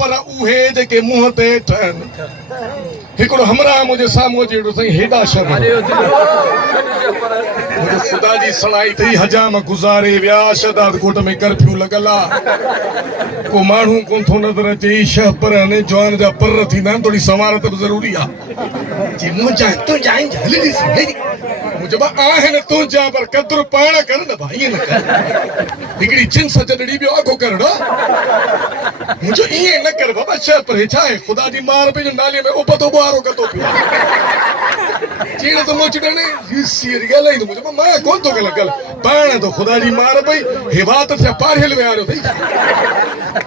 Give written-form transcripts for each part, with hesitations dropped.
पर उहे जेके मुंह ते ठहन हिकड़ो हमरा मुझे सामो जेड़ो सही हेडा शब मुझे खुदा जी सणाई थई हजाम गुजारे व्या शदाद कोट में कर्फ्यू लगला को मानू कोन थो नजर अचे शह पर ने जवान जा पर थींदा थोड़ी समारत जरूरी आ जी मुझा तो जाई जल्दी से मुझे बा आहन तो जा पर कदर पाण कर न भाई न कर हिकड़ी जिंस जडड़ी बियो आगो करड़ो मुझे ये न कर बाबा शह पर छा है खुदा जी मार पे जो नाले में उपतो बारो कतो पियो चीड़ तो मोचड़े ने सीर गलाई तो मुझे मां कोन तो गल पाण तो खुदा जी मार पई हिबात से पाढ़ेल में आरो थई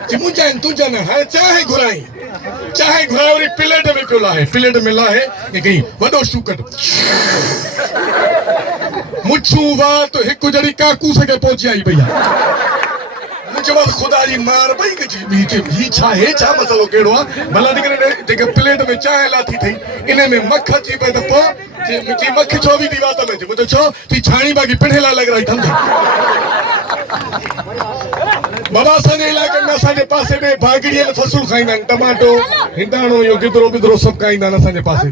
जी मुझा तू जान है चाहे घुराई चाहे घुरावरी प्लेट में पियो लाहे प्लेट में लाहे ये कहीं वडो शुकट मुछू वा तो एक जड़ी काकू से के पहुंची आई भैया मुझे बस खुदा जी मार पई के जी छा है छा मसलो केड़ो आ भला दिकरे प्लेट में चाय लाथी थई इने में मक्ख थी पे तो पो जी मक्ख छो भी दीवा तो में मुझे छो ती छाणी बाकी पिढ़ेला लग रही थम बाबा सने इलाके में साजे पासे में भागड़िए में फसल खाइंदा टमाटो हिंदाणो यो गिदरो बिदरो सब खाइंदा न साजे पासे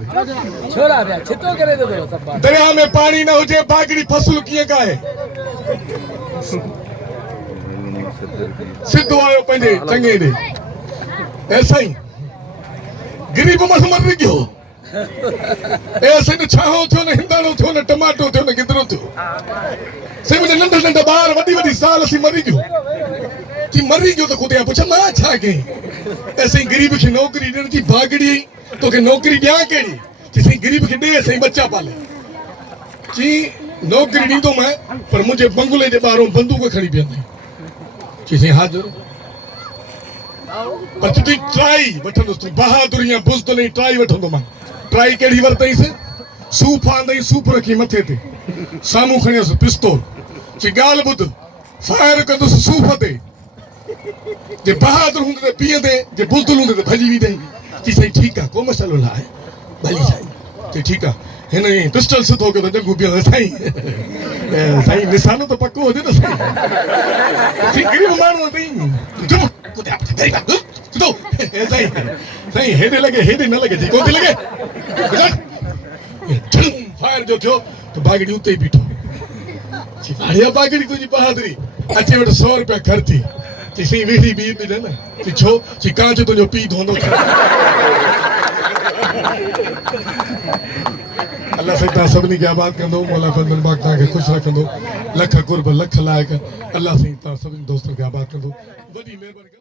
छोरा बे छितो करे दो सब बात दरिया में पानी न होजे भागड़ी फसल किए काए सिद्धो आयो पंजे चंगे दे ऐसा ही गरीब मस मर गयो ऐसे न छाहो थियो न हिंदाणो थियो न टमाटो थियो न गिदरो थियो से मुझे नंढा नंढा बार वडी वडी साल सी मरी गयो कि मरी गयो तो खुदा पूछा मां छा के ऐसे गरीब की नौकरी देन की भागड़ी तो के नौकरी दिया केड़ी कि सही गरीब के दे सही बच्चा पाले जी नौकरी दी तो मैं पर मुझे बंगले के बाहरों बंदूक खड़ी पियंदी कि सही हाजिर पर तू ट्राई वठंदो तू बहादुरी या बुज़द नहीं ट्राई वठंदो मां ट्राई केड़ी वरतई से सूप आंदई सूप रखी मथे ते सामू खणियोस पिस्तौल कि गाल बुध फायर कंदुस सूप ते जे बहादुर हुंदे ते पींदे जे बुज़द हुंदे ते भजी वी दे कि सही ठीक है को मसलो ना है भली साईं कि ठीक है हिने पिस्टल सुतो के तो गुबियो साईं साईं निशानो तो पक्को हो दे ना साईं गरीब मानो तई जो कुत्ते आप तेरी बात तो साईं साईं हेडे न लगे जी कोते लगे फायर जो थियो तो बागड़ी उते ही बीठो जी बढ़िया बागड़ी तुझी बहादुरी अचे वट 100 रुपया खर्ची जी सही वेठी बी बी न जी छो जी कांच तुझो पी धोंदो अल्लाह से ता सबनी के आबाद कंदो मौला फजल पाक ता के खुश रखंदो लख कुर्ब लख लायक अल्लाह से ता सभी दोस्तों के आबाद कंदो वडी मेहरबानी